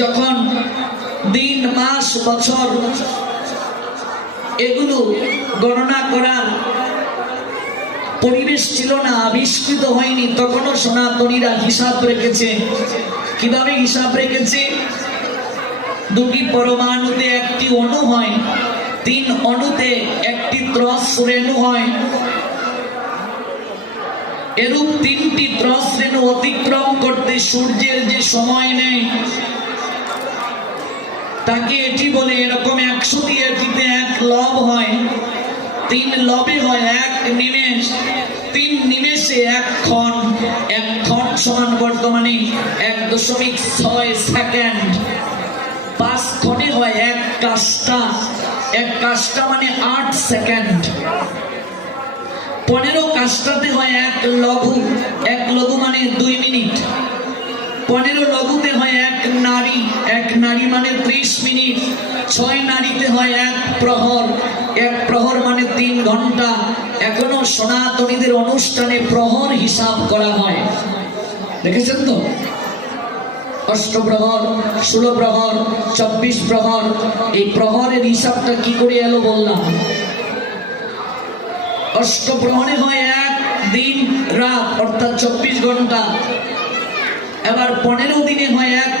যখন দিন মাস বছর এগুলো গণনা করার পরিবেশ ছিল না, আবিষ্কৃত হয়নি, তখনও সনাতনীরা হিসাব রেখেছে। কিভাবে হিসাব রেখেছে? দুটি পরমাণুতে একটি অণু হয়, 3 অণুতে একটি ত্রস রেণু হয়। এরূপ 3টি ত্রস রেণু অতিক্রম করতে সূর্যের যে সময় নেয় তাকে এটি বলে, এরকম 100 দিয়ে এটিতে 1 লব হয়, 3 লবে হয় 1 নিমেষ, 3 নিমেষে 1 ক্ষণ। 1 ক্ষণ সমান বর্তমানে 1.6 সেকেন্ড। 5 ক্ষণে হয় 1 কাষ্টা, 1 কাষ্টা মানে 8 সেকেন্ড। 15 কাষ্টাতে হয় 1 লঘু, 1 লঘু মানে 2 মিনিট। 15 লঘুতে হয় 1 নারী, 1 নারী মানে 30 মিনিট। 6 নারীতে হয় 1 প্রহর, 1 প্রহর মানে 3 ঘন্টা। এখনো সনাতনীদের অনুষ্ঠানে প্রহর হিসাব করা হয়, দেখেছেন তো? অষ্টপ্রহর, 16 প্রহর, 24 প্রহর। এই প্রহরের হিসাবটা কি করে এলো বললাম। অষ্টপ্রহরে হয় 1 দিন রাত অর্থাৎ 24 ঘন্টা। এবার 15 দিনে হয় 1